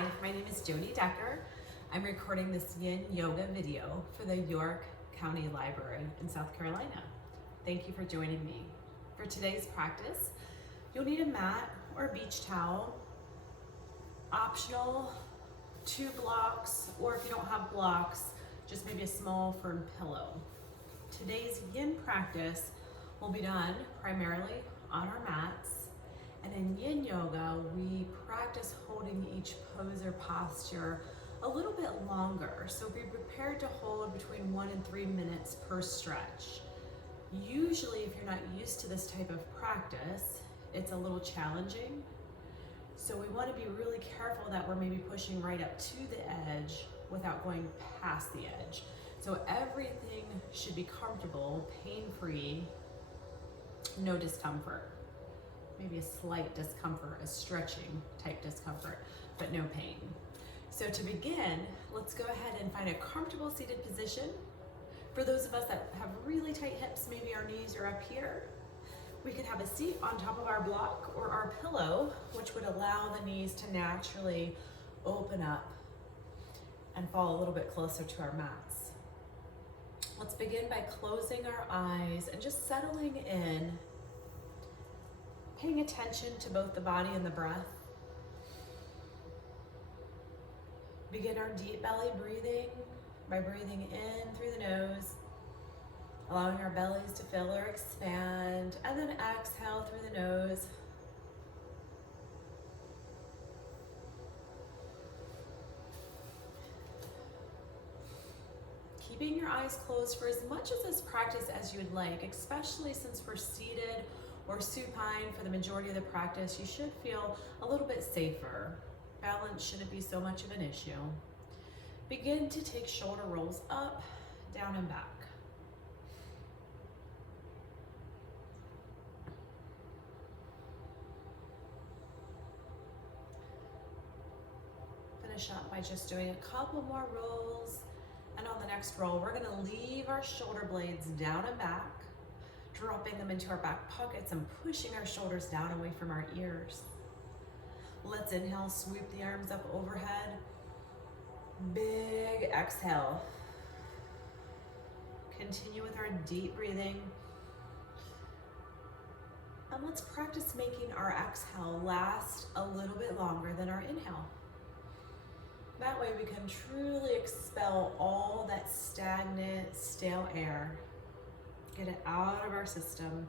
Hi, my name is Jody. I'm recording this yin yoga video for the York County Library in South Carolina. Thank you for joining me. For today's practice, you'll need a mat or a beach towel, optional 2 blocks, or if you don't have blocks, just maybe a small firm pillow. Today's yin practice will be done primarily on our mats. And in yin yoga, we practice holding each pose or posture a little bit longer. So be prepared to hold between 1 and 3 minutes per stretch. Usually, if you're not used to this type of practice, it's a little challenging. So we want to be really careful that we're maybe pushing right up to the edge without going past the edge. So everything should be comfortable, pain-free, no discomfort. Maybe a slight discomfort, a stretching type discomfort, but no pain. So to begin, let's go ahead and find a comfortable seated position. For those of us that have really tight hips, maybe our knees are up here, we could have a seat on top of our block or our pillow, which would allow the knees to naturally open up and fall a little bit closer to our mats. Let's begin by closing our eyes and just settling in, paying attention to both the body and the breath. Begin our deep belly breathing by breathing in through the nose, allowing our bellies to fill or expand, and then exhale through the nose. Keeping your eyes closed for as much of this practice as you would like, especially since we're seated or supine for the majority of the practice, you should feel a little bit safer. Balance shouldn't be so much of an issue. Begin to take shoulder rolls up, down, and back. Finish up by just doing a couple more rolls. And on the next roll, we're gonna leave our shoulder blades down and back, dropping them into our back pockets and pushing our shoulders down away from our ears. Let's inhale, sweep the arms up overhead. Big exhale. Continue with our deep breathing. And let's practice making our exhale last a little bit longer than our inhale. That way we can truly expel all that stagnant, stale air. Get it out of our system.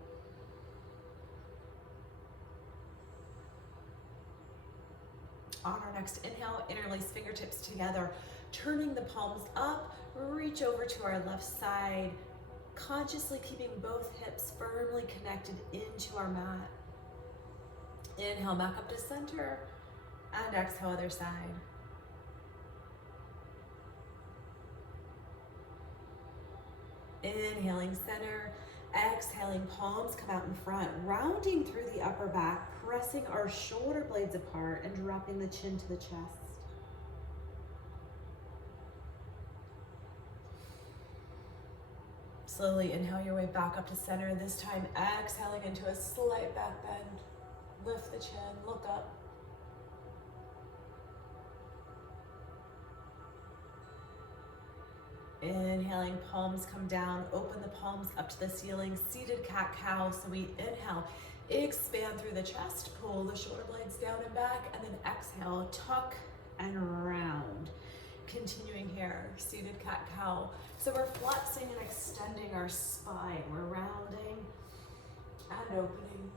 On our next inhale, interlace fingertips together, turning the palms up, reach over to our left side, consciously keeping both hips firmly connected into our mat. Inhale back up to center, and exhale other side. Inhaling center, exhaling palms come out in front, rounding through the upper back, pressing our shoulder blades apart and dropping the chin to the chest. Slowly inhale your way back up to center, this time exhaling into a slight back bend. Lift the chin, look up. Inhaling, palms come down, open the palms up to the ceiling, seated cat-cow. So we inhale, expand through the chest, pull the shoulder blades down and back, and then exhale, tuck and round. Continuing here, seated cat-cow. So we're flexing and extending our spine. We're rounding and opening.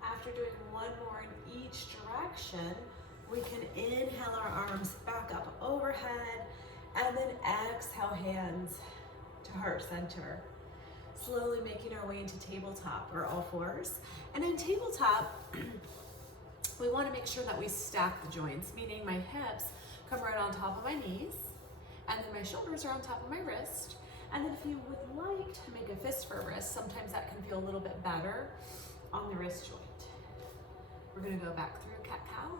After doing one more in each direction, we can inhale our arms back up overhead and then exhale hands to heart center. Slowly making our way into tabletop or all fours. And in tabletop, we want to make sure that we stack the joints, meaning my hips come right on top of my knees and then my shoulders are on top of my wrist. And then if you would like to make a fist for a wrist, sometimes that can feel a little bit better on the wrist joint. We're gonna go back through cat-cow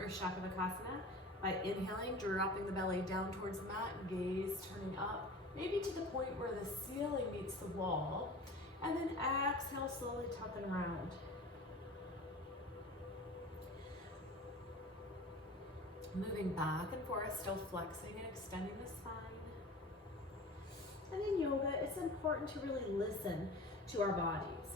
or Shavasana by inhaling, dropping the belly down towards the mat, gaze turning up, maybe to the point where the ceiling meets the wall, and then exhale, slowly tuck and round. Moving back and forth, still flexing and extending the spine. And in yoga, it's important to really listen to our bodies.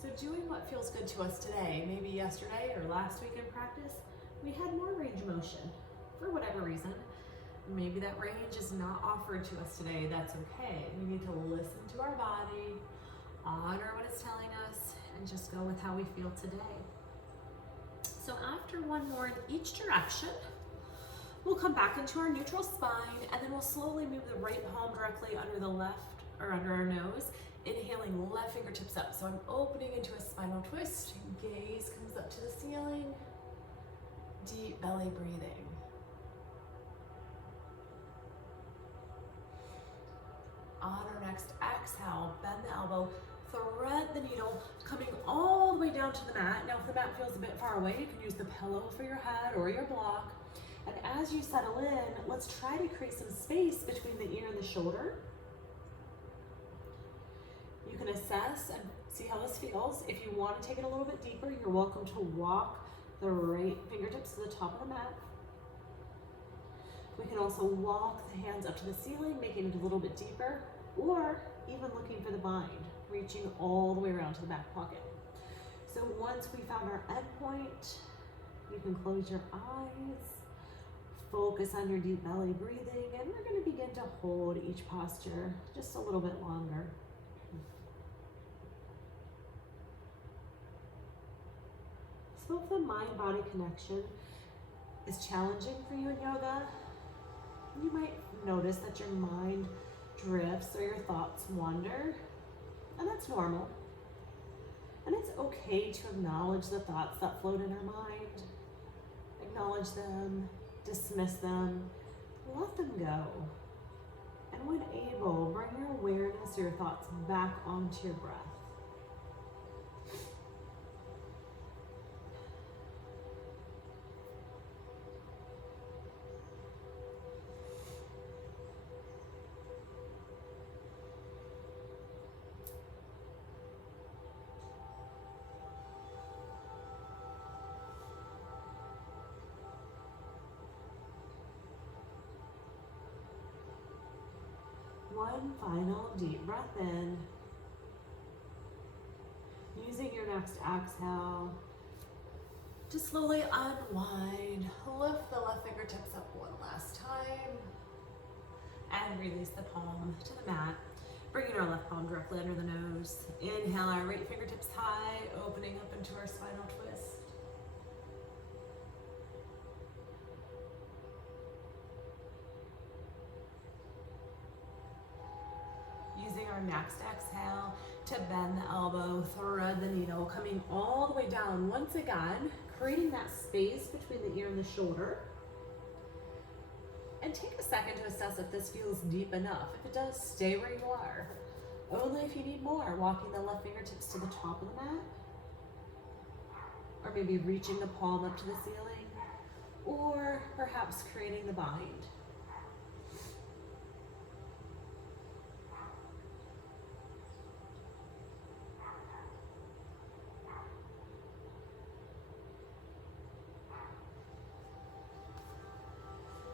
So doing what feels good to us today, maybe yesterday or last week in practice, we had more range of motion for whatever reason. Maybe that range is not offered to us today. That's okay. We need to listen to our body, honor what it's telling us, and just go with how we feel today. So after one more in each direction, we'll come back into our neutral spine, and then we'll slowly move the right palm directly under the left or under our nose, inhaling left fingertips up. So I'm opening into a spinal twist. Gaze comes up to the ceiling. Deep belly breathing. On our next exhale, bend the elbow, thread the needle, coming all the way down to the mat. Now if the mat feels a bit far away, you can use the pillow for your head or your block. And as you settle in, let's try to create some space between the ear and the shoulder. You can assess and see how this feels. If you want to take it a little bit deeper, you're welcome to walk the right fingertips to the top of the mat. We can also walk the hands up to the ceiling, making it a little bit deeper, or even looking for the bind, reaching all the way around to the back pocket. So once we found our end point, you can close your eyes, focus on your deep belly breathing, and we're going to begin to hold each posture just a little bit longer. So if the mind-body connection is challenging for you in yoga, you might notice that your mind drifts or your thoughts wander, and that's normal. And it's okay to acknowledge the thoughts that float in our mind, acknowledge them, dismiss them, let them go. And when able, bring your awareness or your thoughts back onto your breath. One final deep breath in. Using your next exhale to slowly unwind. Lift the left fingertips up one last time. And release the palm to the mat. Bringing our left palm directly under the nose. Inhale our right fingertips high, opening up into our spinal twist. Using our next exhale to bend the elbow, thread the needle, coming all the way down once again, creating that space between the ear and the shoulder. And take a second to assess if this feels deep enough. If it does, stay where you are. Only if you need more, walking the left fingertips to the top of the mat, or maybe reaching the palm up to the ceiling, or perhaps creating the bind.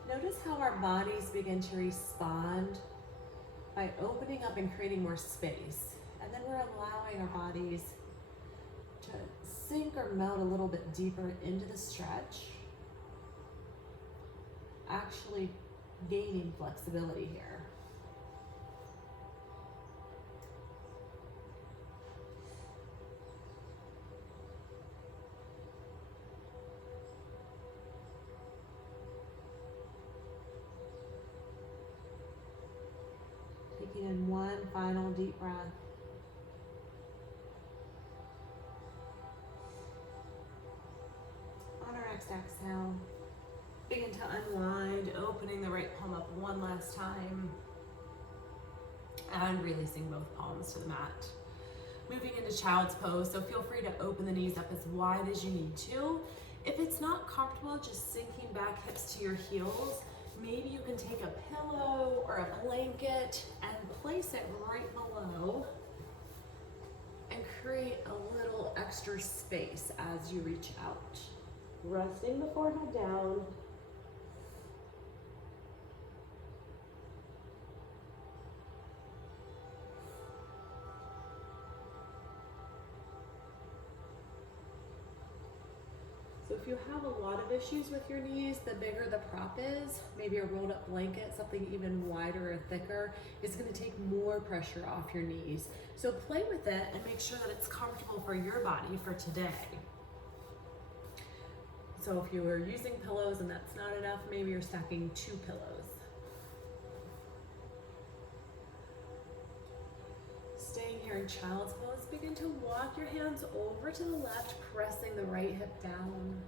Notice how our bodies begin to respond by opening up and creating more space. And then we're allowing our bodies to sink or melt a little bit deeper into the stretch, actually gaining flexibility here. Taking in one final deep breath. On our next exhale, begin to unwind, opening the right palm up one last time, and releasing both palms to the mat. Moving into child's pose, so feel free to open the knees up as wide as you need to. If it's not comfortable, just sinking back hips to your heels, Maybe you can take a pillow or a blanket and place it right below and create a little extra space as you reach out. Resting the forehead down. So if you have a lot of issues with your knees, the bigger the prop is, maybe a rolled up blanket, something even wider or thicker, is gonna take more pressure off your knees. So play with it and make sure that it's comfortable for your body for today. So if you are using pillows and that's not enough, maybe you're stacking 2 pillows. Staying here in child's pose, begin to walk your hands over to the left, pressing the right hip down.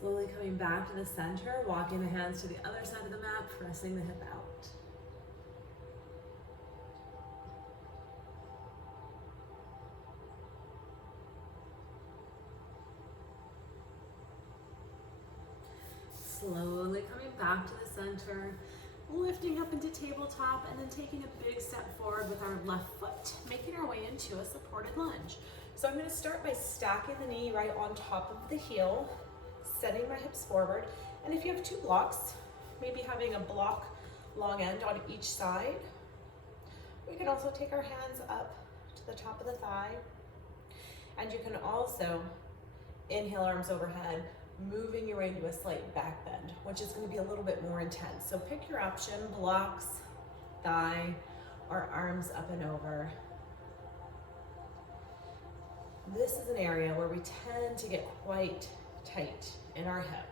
Slowly coming back to the center, walking the hands to the other side of the mat, pressing the hip out. Slowly coming back to the center, lifting up into tabletop, and then taking a big step forward with our left foot, making our way into a supported lunge. So I'm going to start by stacking the knee right on top of the heel, setting my hips forward. And if you have 2 blocks, maybe having a block long end on each side. We can also take our hands up to the top of the thigh. And you can also inhale, arms overhead, moving your way into a slight back bend, which is going to be a little bit more intense. So pick your option, blocks, thigh, or arms up and over. This is an area where we tend to get quite tight in our hip.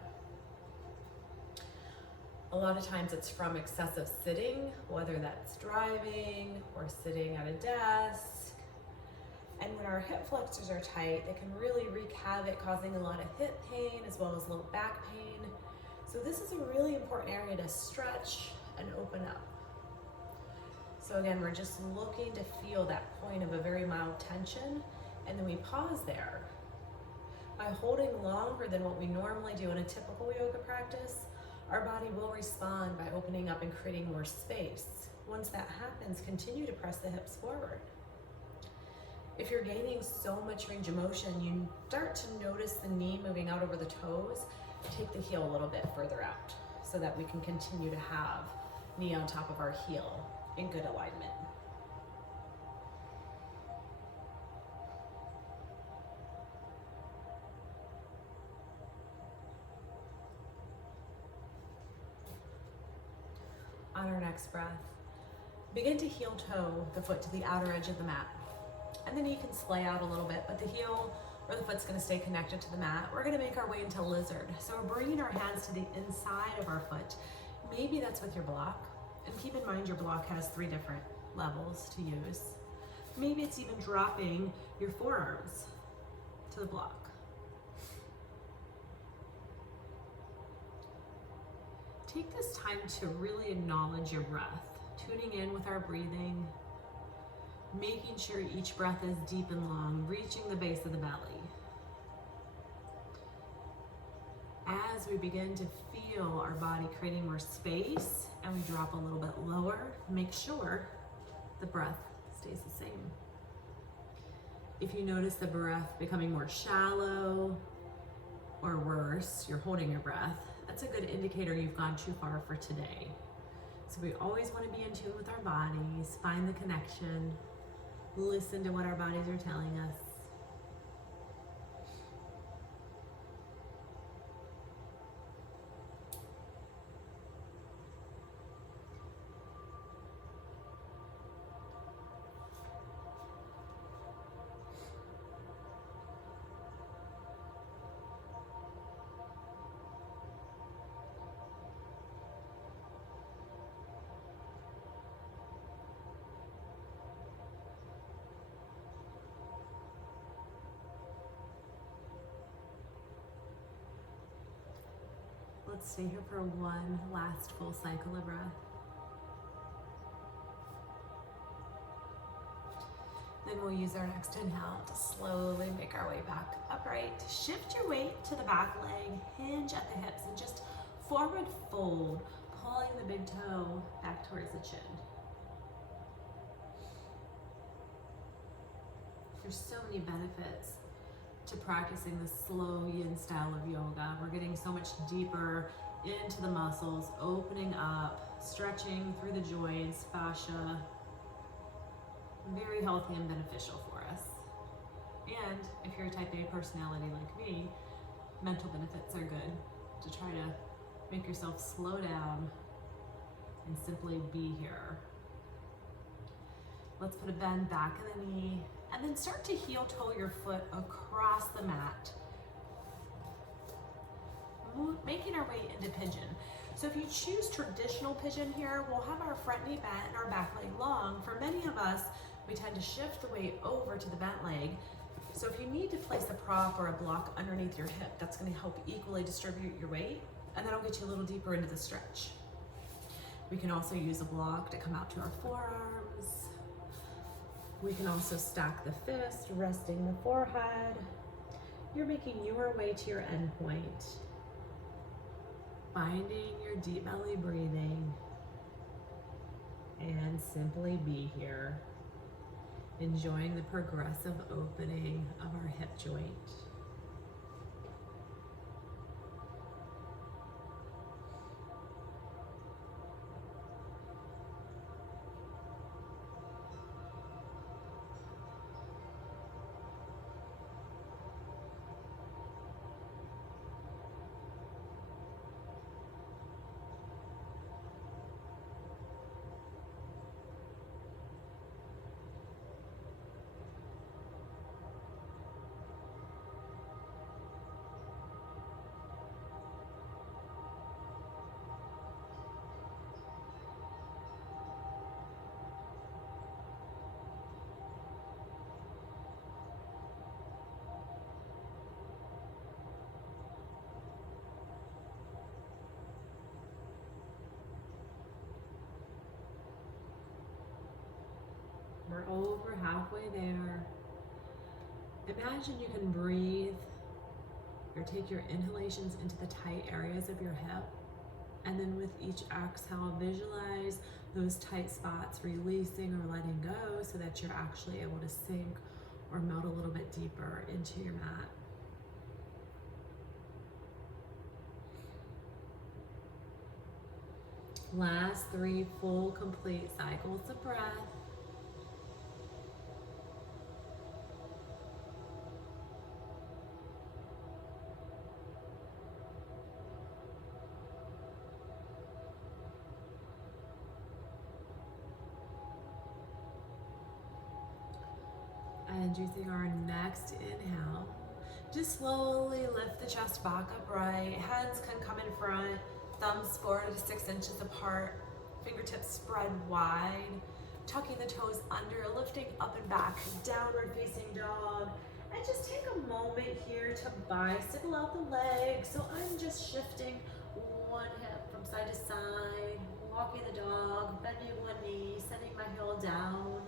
A lot of times it's from excessive sitting, whether that's driving or sitting at a desk. And when our hip flexors are tight, they can really wreak havoc, causing a lot of hip pain as well as low back pain. So this is a really important area to stretch and open up. So again, we're just looking to feel that point of a very mild tension, and then we pause there. By holding longer than what we normally do in a typical yoga practice, our body will respond by opening up and creating more space. Once that happens, continue to press the hips forward. If you're gaining so much range of motion, you start to notice the knee moving out over the toes. Take the heel a little bit further out so that we can continue to have knee on top of our heel in good alignment. On our next breath, begin to heel toe the foot to the outer edge of the mat. And the knee can splay out a little bit, but the heel or the foot's gonna stay connected to the mat. We're gonna make our way into lizard. So we're bringing our hands to the inside of our foot. Maybe that's with your block. And keep in mind your block has 3 different levels to use. Maybe it's even dropping your forearms to the block. Take this time to really acknowledge your breath, tuning in with our breathing, making sure each breath is deep and long, reaching the base of the belly. As we begin to feel our body creating more space and we drop a little bit lower, make sure the breath stays the same. If you notice the breath becoming more shallow or worse, you're holding your breath, that's a good indicator you've gone too far for today. So we always want to be in tune with our bodies, find the connection, listen to what our bodies are telling us. Let's stay here for one last full cycle of breath. Then we'll use our next inhale to slowly make our way back to upright. Shift your weight to the back leg, hinge at the hips, and just forward fold, pulling the big toe back towards the chin. There's so many benefits to practicing the slow yin style of yoga. We're getting so much deeper into the muscles, opening up, stretching through the joints, fascia. Very healthy and beneficial for us. And if you're a type A personality like me, mental benefits are good to try to make yourself slow down and simply be here. Let's put a bend back in the knee and then start to heel toe your foot across the mat. Making our way into pigeon. So if you choose traditional pigeon here, we'll have our front knee bent and our back leg long. For many of us, we tend to shift the weight over to the bent leg. So if you need to place a prop or a block underneath your hip, that's going to help equally distribute your weight, and that'll get you a little deeper into the stretch. We can also use a block to come out to our forearms. We can also stack the fist, resting the forehead. You're making your way to your end point. Finding your deep belly breathing and simply be here. Enjoying the progressive opening of our hip joint. We're over halfway there. Imagine you can breathe or take your inhalations into the tight areas of your hip. And then with each exhale, visualize those tight spots releasing or letting go so that you're actually able to sink or melt a little bit deeper into your mat. Last 3 full complete cycles of breath. And using our next inhale, just slowly lift the chest back upright. Hands can come in front, thumbs 4 to 6 inches apart, fingertips spread wide, tucking the toes under, lifting up and back, downward facing dog. And just take a moment here to bicycle out the legs. So I'm just shifting one hip from side to side, walking the dog, bending one knee, sending my heel down.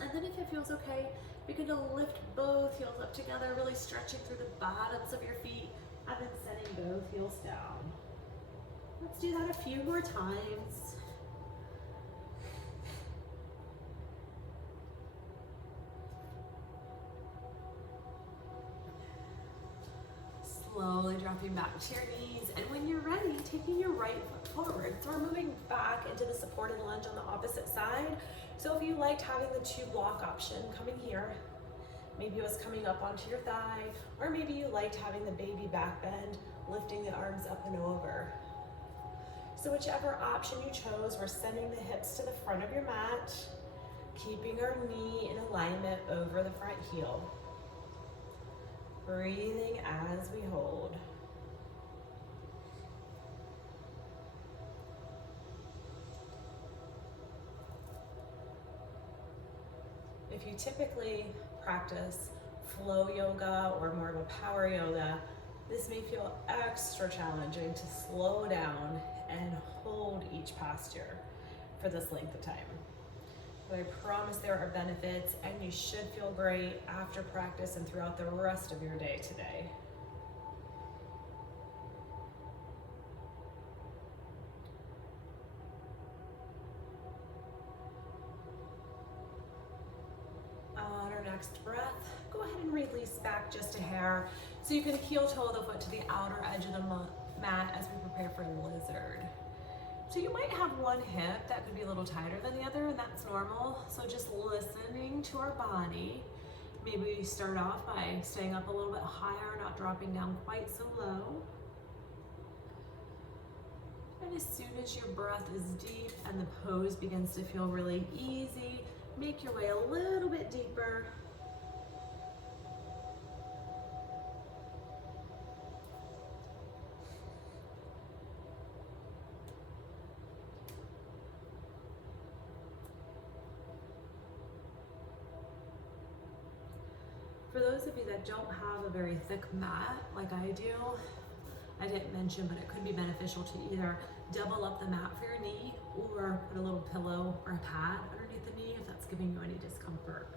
And then if it feels okay, begin to lift both heels up together, really stretching through the bottoms of your feet, and then sending both heels down. Let's do that a few more times. Slowly dropping back to your knees, and when you're ready, taking your right foot forward. So we're moving back into the supported lunge on the opposite side. So if you liked having the 2 block option coming here, maybe it was coming up onto your thigh, or maybe you liked having the baby back bend, lifting the arms up and over. So whichever option you chose, we're sending the hips to the front of your mat, keeping our knee in alignment over the front heel. Breathing as we hold. If you typically practice flow yoga or more of a power yoga, this may feel extra challenging to slow down and hold each posture for this length of time. But I promise there are benefits, and you should feel great after practice and throughout the rest of your day today. On our next breath, go ahead and release back just a hair so you can heel toe the foot to the outer edge of the mat as we prepare for lizard. So you might have one hip that could be a little tighter than the other, and that's normal. So just listening to our body. Maybe we start off by staying up a little bit higher, not dropping down quite so low. And as soon as your breath is deep and the pose begins to feel really easy, make your way a little bit deeper. For those of you that don't have a very thick mat like I do, I didn't mention, but it could be beneficial to either double up the mat for your knee or put a little pillow or a pad underneath the knee if that's giving you any discomfort.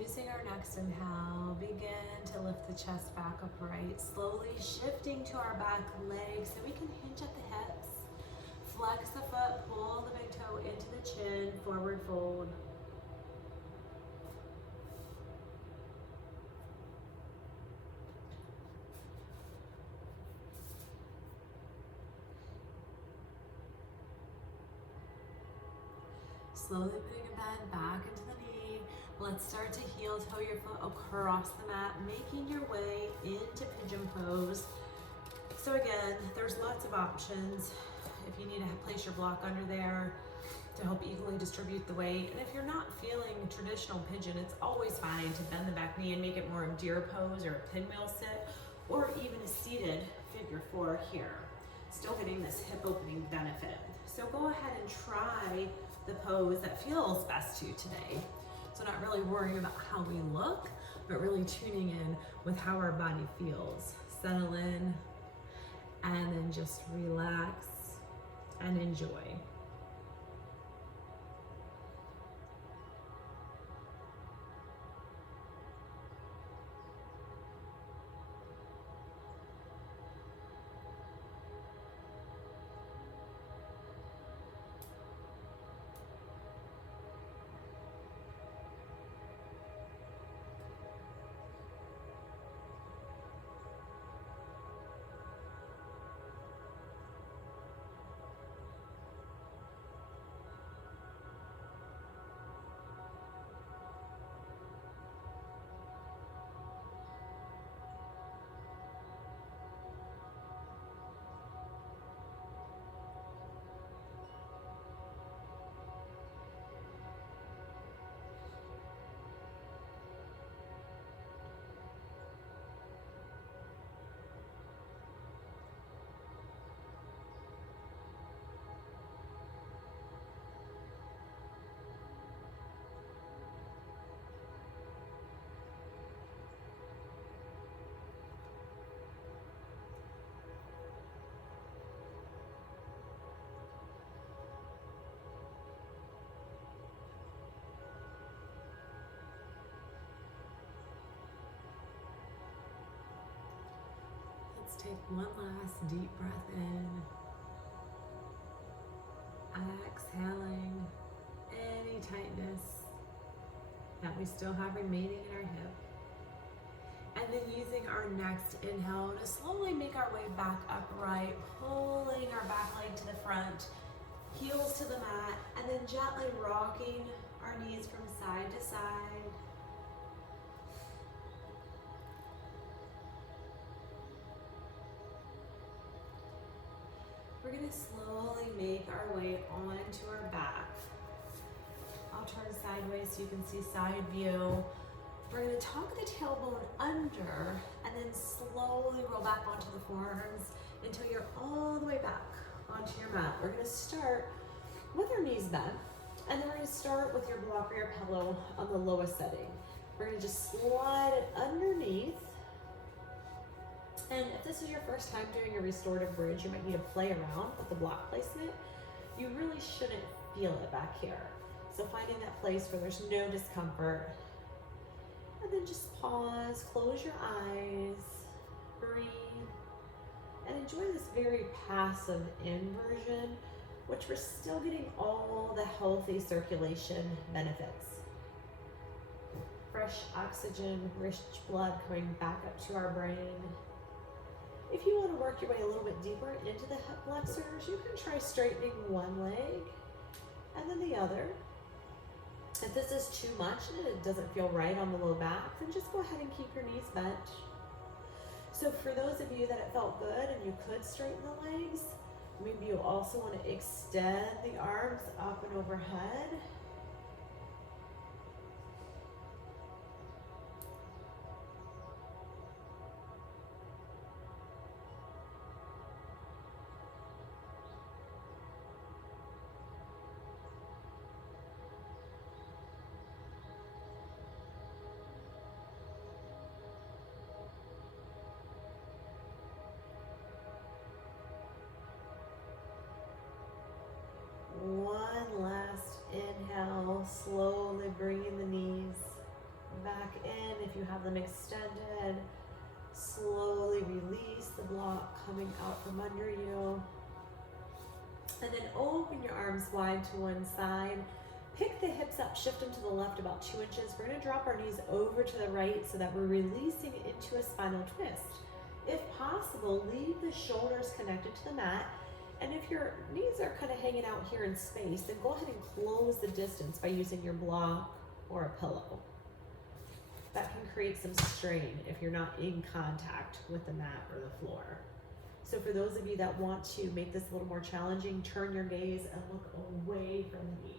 Using our next inhale, begin to lift the chest back upright, slowly shifting to our back leg so we can hinge at the hips. Flex the foot, pull the big toe into the chin, forward fold. Slowly putting your bend back into the knee. Let's start to heel toe your foot across the mat, making your way into pigeon pose. So again, there's lots of options. If you need to place your block under there to help equally distribute the weight. And if you're not feeling traditional pigeon, it's always fine to bend the back knee and make it more of deer pose or a pinwheel sit, or even a seated figure four here. Still getting this hip opening benefit. So go ahead and try the pose that feels best to you today. So not really worrying about how we look, but really tuning in with how our body feels. Settle in and then just relax and enjoy. Let's take one last deep breath in. Exhaling any tightness that we still have remaining in our hip. And then using our next inhale to slowly make our way back upright, pulling our back leg to the front, heels to the mat, and then gently rocking our knees from side to side. We're going to slowly make our way onto our back. I'll turn sideways so you can see side view. We're going to tuck the tailbone under and then slowly roll back onto the forearms until you're all the way back onto your mat. We're going to start with our knees bent, and then we're going to start with your block or your pillow on the lowest setting. We're going to just slide it underneath. And if this is your first time doing a restorative bridge, you might need to play around with the block placement. You really shouldn't feel it back here. So finding that place where there's no discomfort. And then just pause, close your eyes, breathe, and enjoy this very passive inversion, which we're still getting all the healthy circulation benefits. Fresh oxygen, rich blood coming back up to our brain. If you want to work your way a little bit deeper into the hip flexors, you can try straightening one leg and then the other. If this is too much and it doesn't feel right on the low back, then just go ahead and keep your knees bent. So for those of you that it felt good and you could straighten the legs, maybe you also want to extend the arms up and overhead. One last inhale, slowly bringing the knees back in if you have them extended. Slowly release the block coming out from under you. And then open your arms wide to one side. Pick the hips up, shift them to the left about 2 inches. We're going to drop our knees over to the right so that we're releasing into a spinal twist. If possible, leave the shoulders connected to the mat. And if your knees are kind of hanging out here in space, then go ahead and close the distance by using your block or a pillow. That can create some strain if you're not in contact with the mat or the floor. So for those of you that want to make this a little more challenging, turn your gaze and look away from the knees.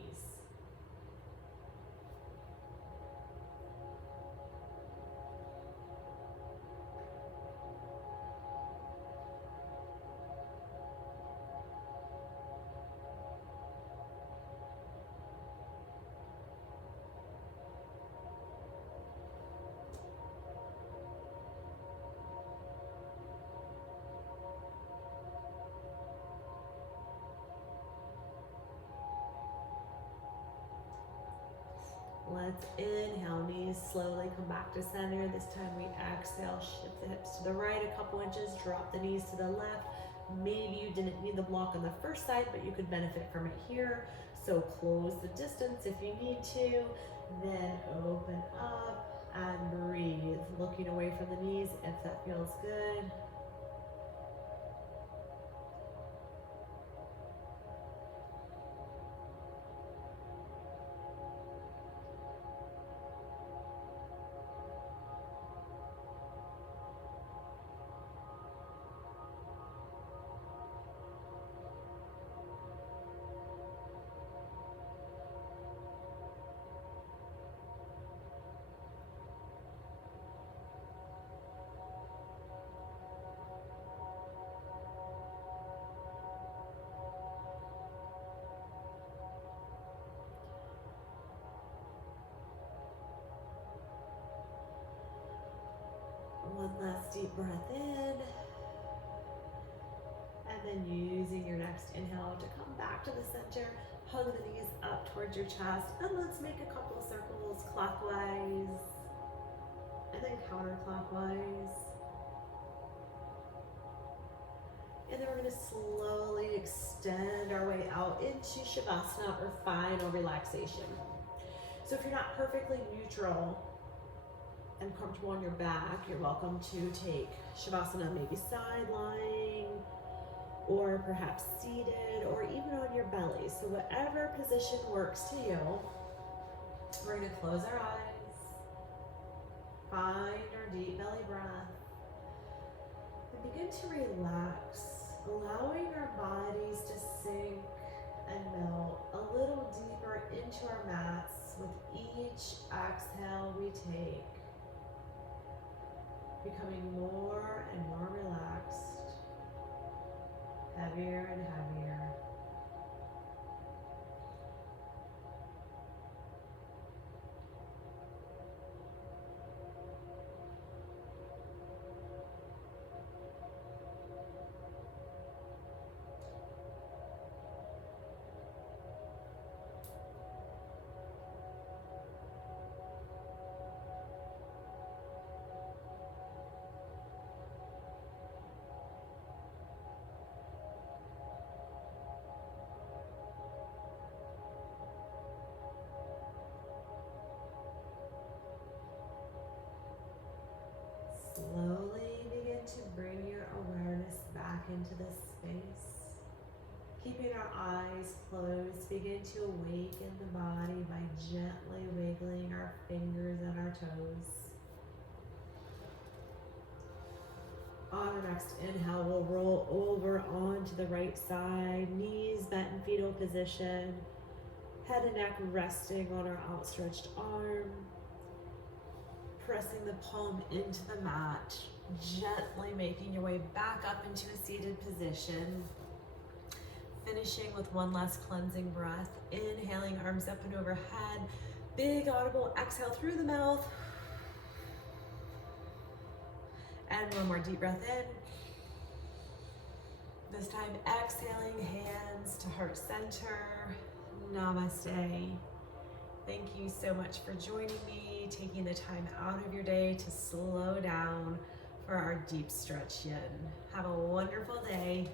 Let's inhale, knees slowly come back to center. This time we exhale, shift the hips to the right a couple inches, drop the knees to the left. Maybe you didn't need the block on the first side, but you could benefit from it here. So close the distance if you need to, then open up and breathe. Looking away from the knees if that feels good. One last deep breath in. And then using your next inhale to come back to the center, hug the knees up towards your chest, and let's make a couple of circles clockwise and then counterclockwise. And then we're going to slowly extend our way out into Shavasana or final relaxation. So if you're not perfectly neutral and comfortable on your back, you're welcome to take Shavasana maybe side lying or perhaps seated or even on your belly. So whatever position works to you, We're going to close our eyes, find our deep belly breath, and begin to relax, allowing our bodies to sink and melt a little deeper into our mats with each exhale we take, becoming more and more relaxed, heavier and heavier. Slowly begin to bring your awareness back into this space. Keeping our eyes closed, begin to awaken the body by gently wiggling our fingers and our toes. On our next inhale, we'll roll over onto the right side, knees bent in fetal position, head and neck resting on our outstretched arm. Pressing the palm into the mat, gently making your way back up into a seated position. Finishing with one last cleansing breath, inhaling, arms up and overhead. Big audible exhale through the mouth. And one more deep breath in. This time exhaling, hands to heart center. Namaste. Thank you so much for joining me, taking the time out of your day to slow down for our deep stretch yin. Have a wonderful day.